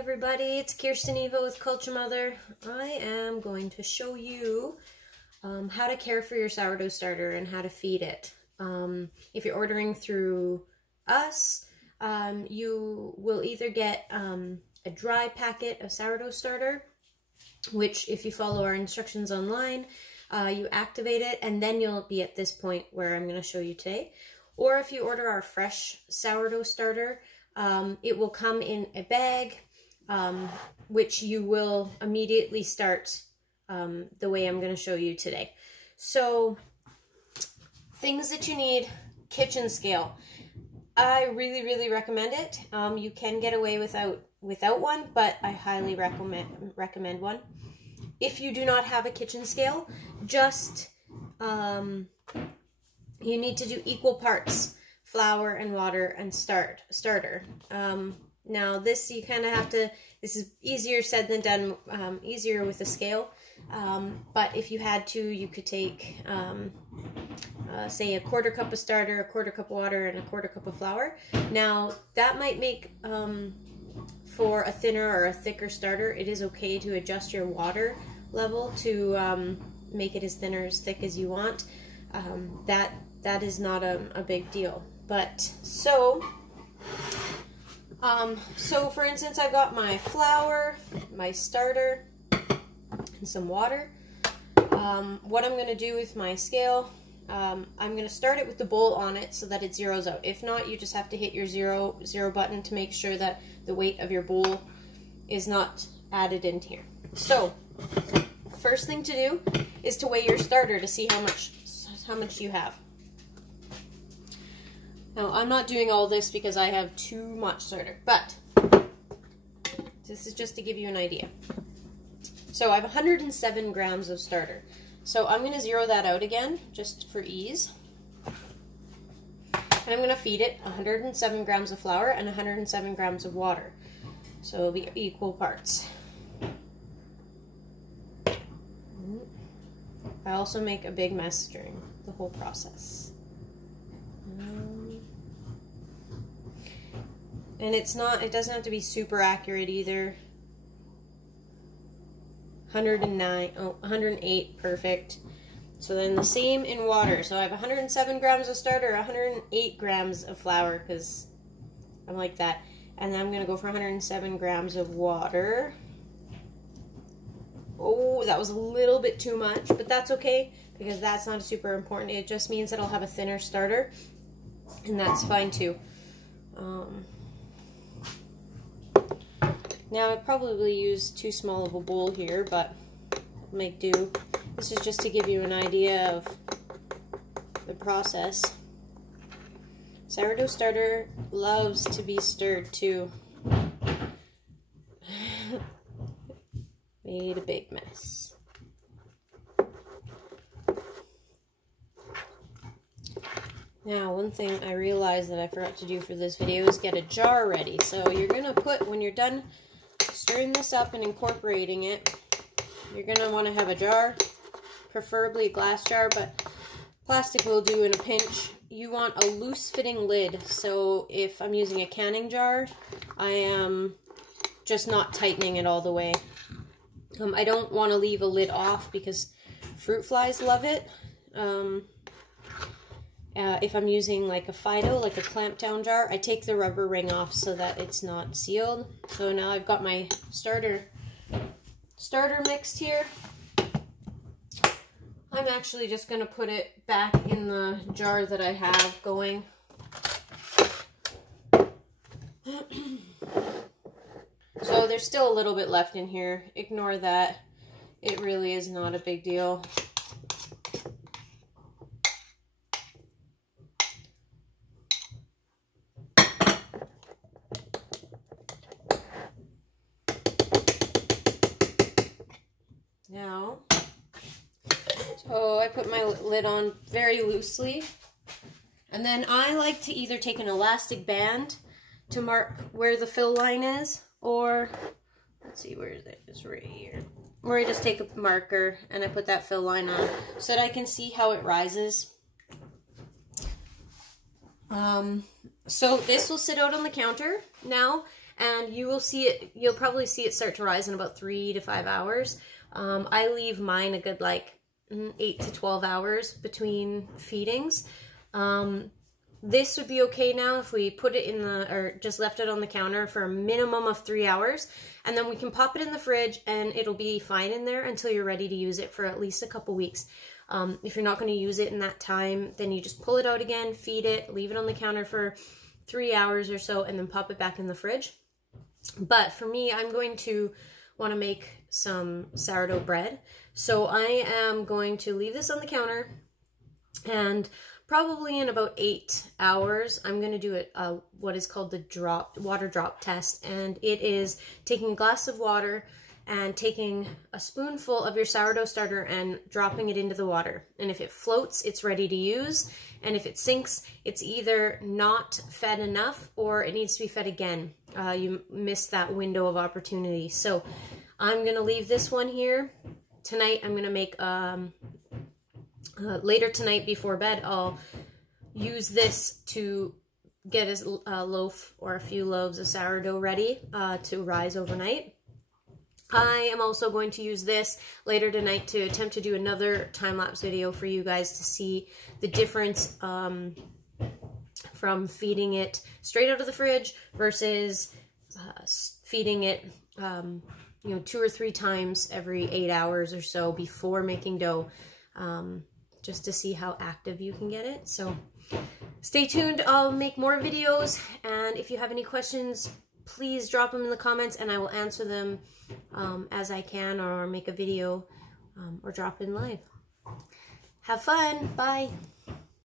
everybody, it's Kirsten Eva with Culture Mother. I am going to show you how to care for your sourdough starter and how to feed it. If you're ordering through us, you will either get a dry packet of sourdough starter, which if you follow our instructions online, you activate it and then you'll be at this point where I'm going to show you today. Or if you order our fresh sourdough starter, it will come in a bag, which you will immediately start the way I'm going to show you today. So, things that you need: kitchen scale. I really recommend it. You can get away without one, but I highly recommend one. If you do not have a kitchen scale, just you need to do equal parts flour and water and starter. Now this you kind of have to, this is easier said than done, easier with a scale, but if you had to, you could take say a quarter cup of starter, a quarter cup of water, and a quarter cup of flour. Now that might make for a thinner or a thicker starter, it is okay to adjust your water level to make it as thin or as thick as you want. That is not a big deal. But so for instance, I've got my flour, my starter, and some water. What I'm going to do with my scale, I'm going to start it with the bowl on it so that it zeroes out. If not, you just have to hit your zero button to make sure that the weight of your bowl is not added in here. So, first thing to do is to weigh your starter to see how much you have. Now, I'm not doing all this because I have too much starter, but this is just to give you an idea. So I have 107 grams of starter. So I'm going to zero that out again, just for ease. And I'm going to feed it 107 grams of flour and 107 grams of water. So it'll be equal parts. I also make a big mess during the whole process. And it doesn't have to be super accurate either. 108, perfect. So then the same in water. So I have 107 grams of starter, 108 grams of flour, because I'm like that. And then I'm going to go for 107 grams of water. Oh, that was a little bit too much, but that's okay, because that's not super important. It just means that I'll have a thinner starter, and that's fine too. Now, I'd probably use too small of a bowl here, but I'll make do. This is just to give you an idea of the process. Sourdough starter loves to be stirred too. Made a big mess. Now, one thing I realized that I forgot to do for this video is get a jar ready. So you're going to put, when you're done stirring this up and incorporating it, you're going to want to have a jar, preferably a glass jar, but plastic will do in a pinch. You want a loose fitting lid, so if I'm using a canning jar, I am just not tightening it all the way. I don't want to leave a lid off because fruit flies love it. If I'm using like a Fido, like a clamp down jar, I take the rubber ring off so that it's not sealed. So now I've got my starter mixed here. I'm actually just going to put it back in the jar that I have going. So there's still a little bit left in here. Ignore that. It really is not a big deal. Now, so I put my lid on very loosely, and then I like to either take an elastic band to mark where the fill line is, or let's see, where is it? It's right here. Or I just take a marker and I put that fill line on so that I can see how it rises. So this will sit out on the counter. Now, and you will see it, you'll probably see it start to rise in about 3 to 5 hours. I leave mine a good like 8 to 12 hours between feedings. This would be okay now if we put it in the, or just left it on the counter for a minimum of 3 hours, and then we can pop it in the fridge and it'll be fine in there until you're ready to use it for at least a couple weeks. If you're not going to use it in that time, then you just pull it out again, feed it, leave it on the counter for 3 hours or so, and then pop it back in the fridge. But for me, I'm going to want to make some sourdough bread. So I am going to leave this on the counter, and probably in about 8 hours, I'm going to do what is called the water drop test. And it is taking a glass of water and taking a spoonful of your sourdough starter and dropping it into the water. And if it floats, it's ready to use. And if it sinks, it's either not fed enough or it needs to be fed again. You missed that window of opportunity. So I'm going to leave this one here. Tonight, I'm going to make... later tonight before bed, I'll use this to get a loaf or a few loaves of sourdough ready to rise overnight. I am also going to use this later tonight to attempt to do another time-lapse video for you guys to see the difference from feeding it straight out of the fridge versus feeding it you know, 2 or 3 times every 8 hours or so before making dough. Just to see how active you can get it. So stay tuned. I'll make more videos, and if you have any questions, please drop them in the comments and I will answer them as I can, or make a video or drop in live. Have fun. Bye.